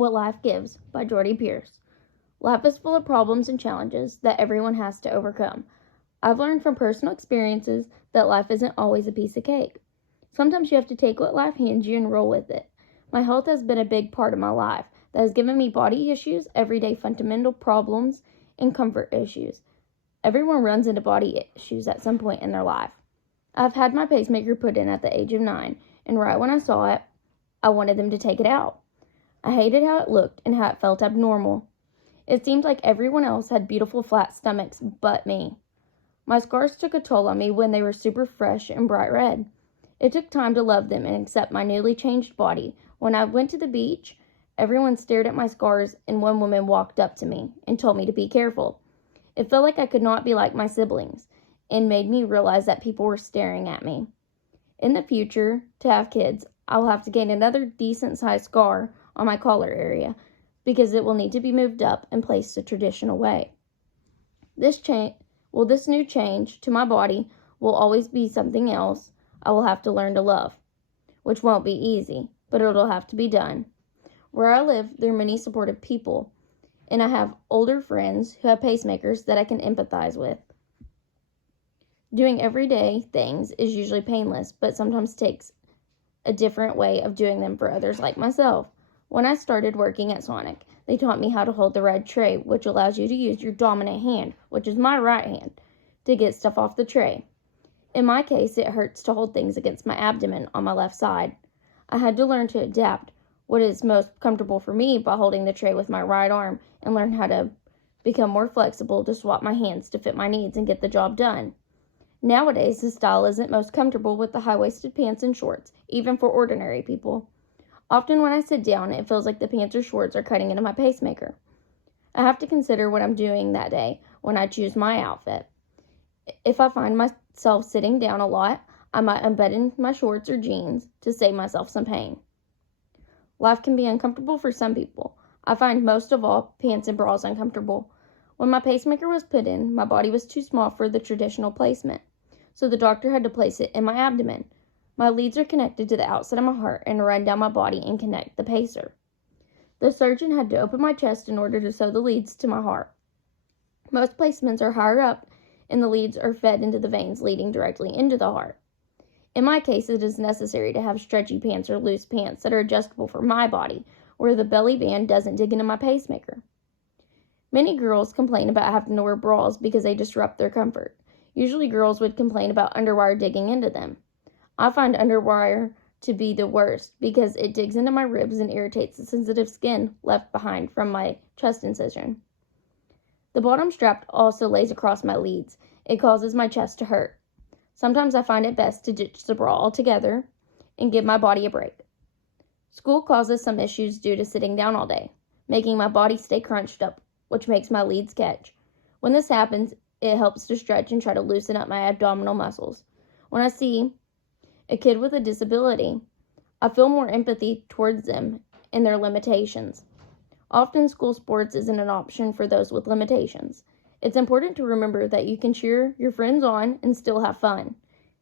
What Life Gives by Jordee. Life is full of problems and challenges that everyone has to overcome. I've learned from personal experiences that life isn't always a piece of cake. Sometimes you have to take what life hands you and roll with it. My health has been a big part of my life that has given me body issues, everyday fundamental problems, and comfort issues. Everyone runs into body issues at some point in their life. I've had my pacemaker put in at the age of 9, and right when I saw it, I wanted them to take it out. I hated how it looked and how it felt abnormal. It seemed like everyone else had beautiful flat stomachs but me. My scars took a toll on me when they were super fresh and bright red. It took time to love them and accept my newly changed body. When I went to the beach, everyone stared at my scars and one woman walked up to me and told me to be careful. It felt like I could not be like my siblings and made me realize that people were staring at me. In the future, to have kids, I will have to gain another decent-sized scar on my collar area because it will need to be moved up and placed the traditional way. This new change to my body will always be something else I will have to learn to love, which won't be easy, but it'll have to be done. Where I live, there are many supportive people, and I have older friends who have pacemakers that I can empathize with. Doing everyday things is usually painless, but sometimes takes a different way of doing them for others like myself. When I started working at Sonic, they taught me how to hold the red tray, which allows you to use your dominant hand, which is my right hand, to get stuff off the tray. In my case, it hurts to hold things against my abdomen on my left side. I had to learn to adapt what is most comfortable for me by holding the tray with my right arm and learn how to become more flexible to swap my hands to fit my needs and get the job done. Nowadays, the style isn't most comfortable with the high-waisted pants and shorts, even for ordinary people. Often when I sit down, it feels like the pants or shorts are cutting into my pacemaker. I have to consider what I'm doing that day when I choose my outfit. If I find myself sitting down a lot, I might unbutton my shorts or jeans to save myself some pain. Life can be uncomfortable for some people. I find most of all pants and bras uncomfortable. When my pacemaker was put in, my body was too small for the traditional placement, so the doctor had to place it in my abdomen. My leads are connected to the outside of my heart and run down my body and connect the pacer. The surgeon had to open my chest in order to sew the leads to my heart. Most placements are higher up, and the leads are fed into the veins leading directly into the heart. In my case, it is necessary to have stretchy pants or loose pants that are adjustable for my body, where the belly band doesn't dig into my pacemaker. Many girls complain about having to wear bras because they disrupt their comfort. Usually girls would complain about underwire digging into them. I find underwire to be the worst because it digs into my ribs and irritates the sensitive skin left behind from my chest incision. The bottom strap also lays across my leads. It causes my chest to hurt. Sometimes I find it best to ditch the bra altogether and give my body a break. School causes some issues due to sitting down all day, making my body stay crunched up, which makes my leads catch. When this happens, it helps to stretch and try to loosen up my abdominal muscles. When I see a kid with a disability, I feel more empathy towards them and their limitations. Often school sports isn't an option for those with limitations. It's important to remember that you can cheer your friends on and still have fun.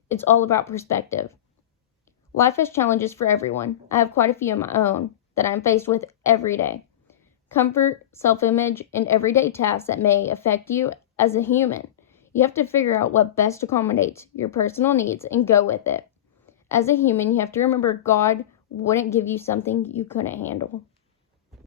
It's all about perspective. Life has challenges for everyone. I have quite a few of my own that I'm faced with every day. Comfort, self-image, and everyday tasks that may affect you as a human. You have to figure out what best accommodates your personal needs and go with it. As a human, you have to remember God wouldn't give you something you couldn't handle.